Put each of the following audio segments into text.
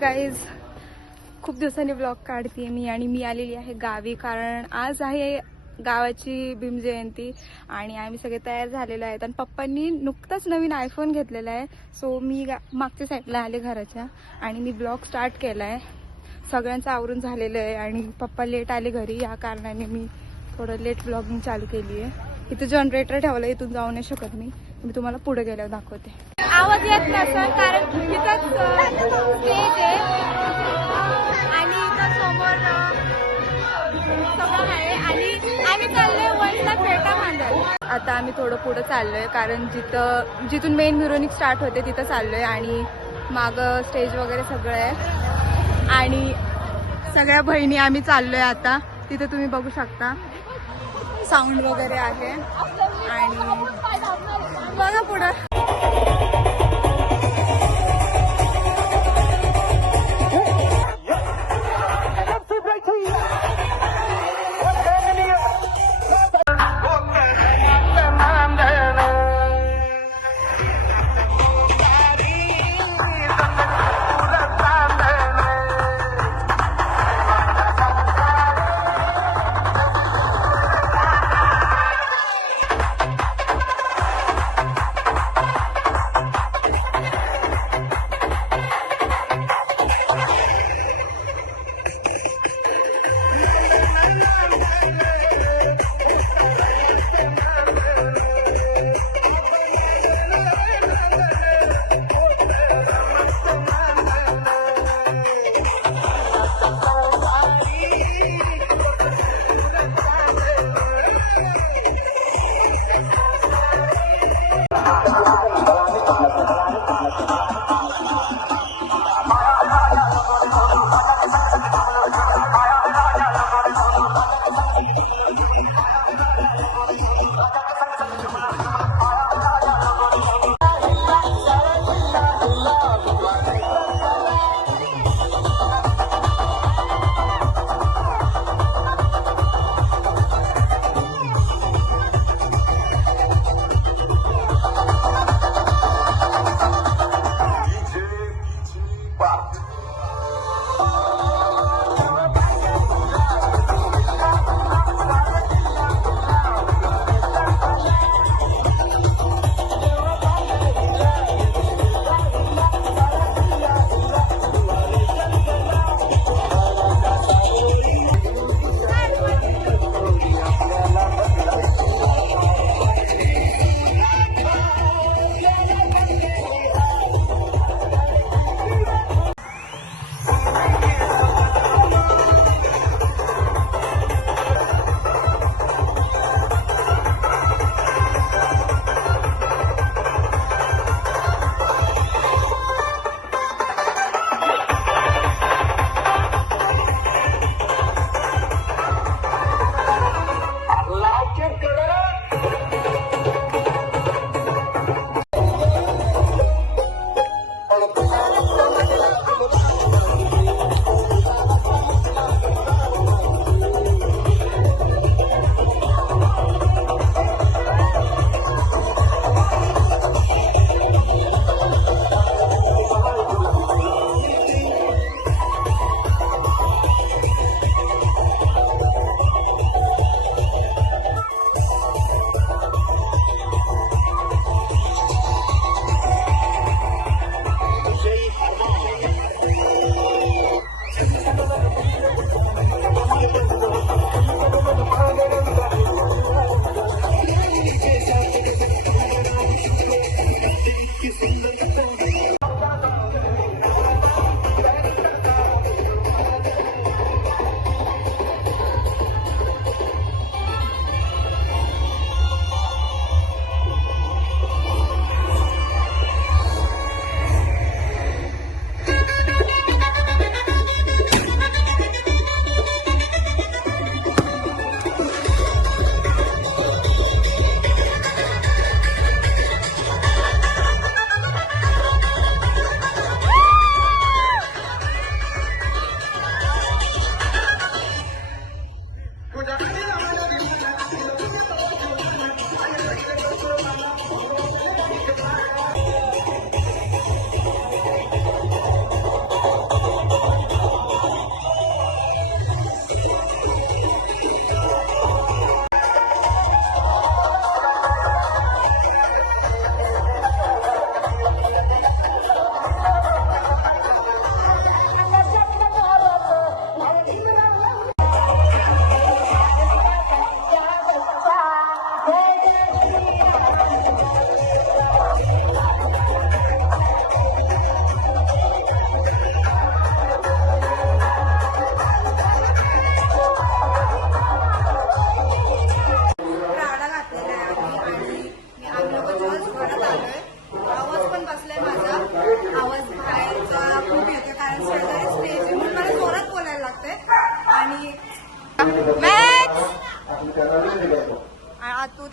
Guys, खूप दिवसांनी blog काढते मी आणि मी आलेली आहे गावी, कारण आज आहे गावाची भीमजयंती आणि आम्ही सगळे तयार झालेलो आहेत. आणि पप्पांनी नुकताच नवीन आयफोन घेतलेला आहे, सो मी मागच्या साईडला आले घराच्या आणि मी ब्लॉग स्टार्ट केला आहे. सगळ्यांचं आवरून झालेलं आहे आणि पप्पा लेट आले घरी, या कारणाने मी थोडं लेट ब्लॉगिंग चालू केली आहे. इथं जनरेटर ठेवलं, इथून जाऊ नाही शकत मी तुम्हाला पुढे गेल्यावर दाखवते. आवाज येत नसेल कारण इथंच स्टेज आहे आणि इथं समोर सगळं आहे आणि आम्ही चाललोय वनला फेटा बांधायला. आता आम्ही थोडं पुढं चाललोय कारण जिथून मेन मिरवणूक स्टार्ट होते तिथं चाललोय आणि मागं स्टेज वगैरे सगळं आहे आणि सगळ्या बहिणी आम्ही चाललोय आता. तिथे तुम्ही बघू शकता साऊंड वगैरे आहे आणि बघा पुढं.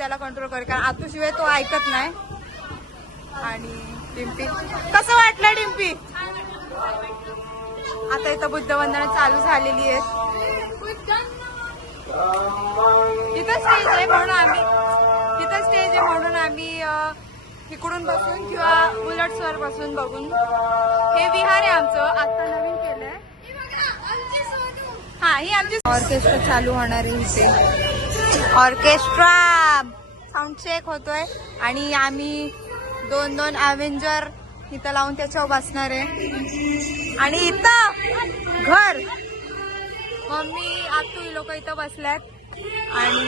त्याला कंट्रोल कर, कारण आतूशिवाय तो ऐकत नाही. आणि डिम्पी कसं वाटलं डिम्पी? आता इथं बुद्ध वंदना चालू झालेली आहे. इथं स्टेज आहे म्हणून आम्ही इकडून बसून किंवा उलट सर बसून बघून. हे विहार आहे आमचं, आता नवीन केलंय. हा, ही आमची ऑर्केस्ट्रा चालू होणार आहे इथे. ऑर्केस्ट्रा साऊंड चेक होतोय आणि आम्ही 2 अव्हेंजर इथं लावून त्याच्यावर बसणार आहे. आणि इथं घर मम्मी आतू लोक इथं बसल्यात. आणि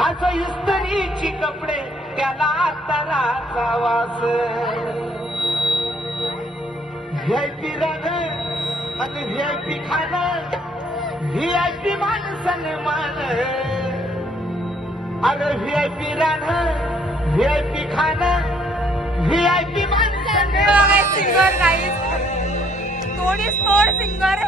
असं इस्त्रीची कपडे त्याला तराचा वास. व्हीआयपी राहणं आणि व्हीआयपी खाणं, व्हीआयपी मान सन्मान. अरे व्हीआयपी राहणं, व्हीआयपी खाणं, व्हीआयपी मान सन्मान. सिंगर गाईस, थोडीच थोड सिंगर.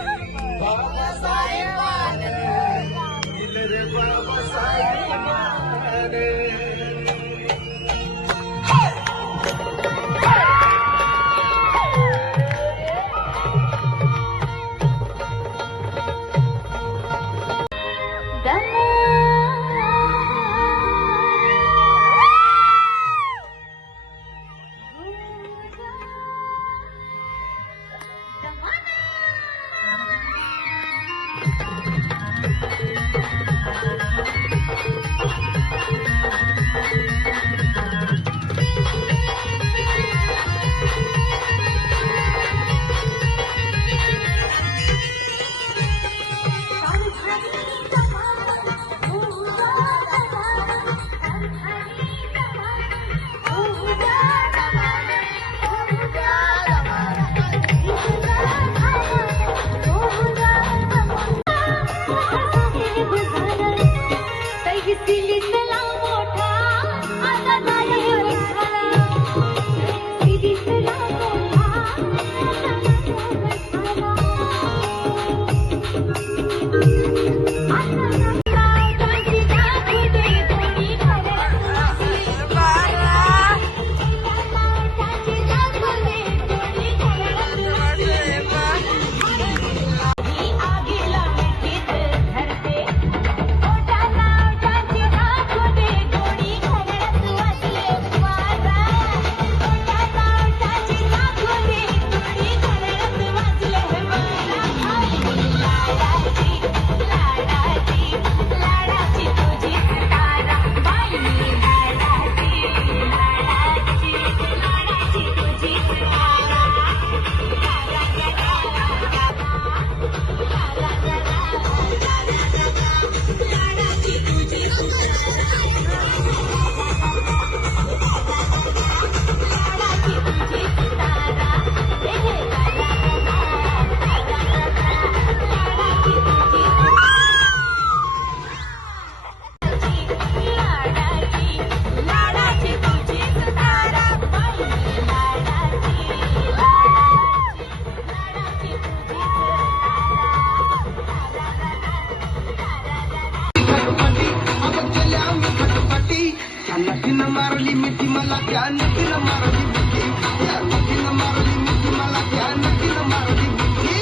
मारली मिठी मला त्या नक्कीला मारली मिठी, त्या नक्कीला मारली मिठी मला त्या नक्कीला मारली मिठी.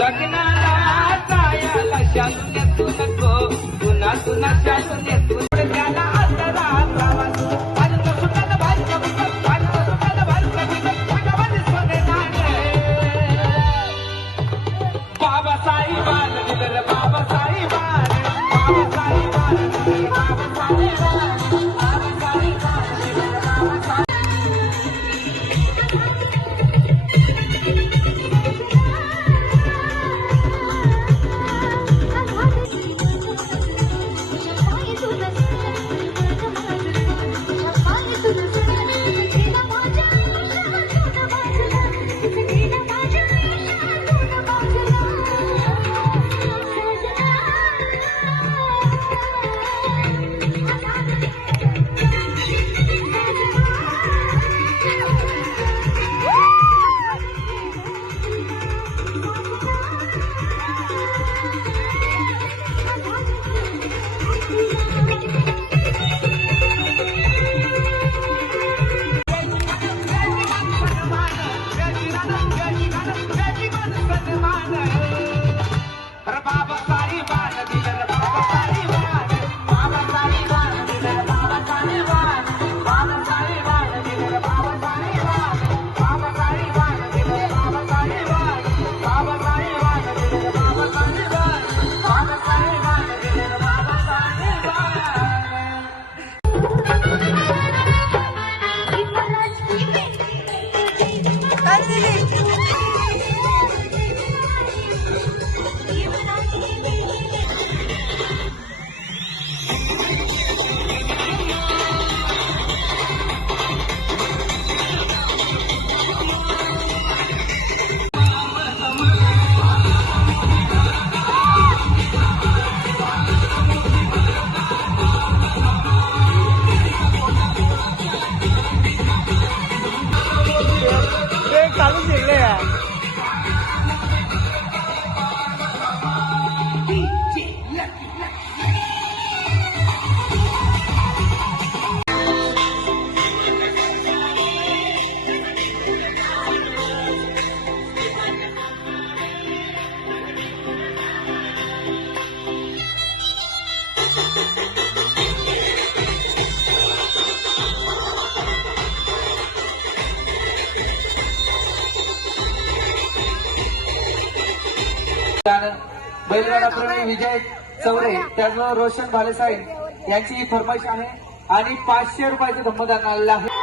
लग्नाला जायला शालू नेतू नको, पुन्हा तुला शालू नेतू त्याला आदरा प्रवास. तू बैलगाडा प्रेमी विजय चौरे, त्याचबरोबर रोशन भालेसाहेब यांची फरमाईश आहे आणि 500 रुपयाचं धम्मदान आलेलं आहे.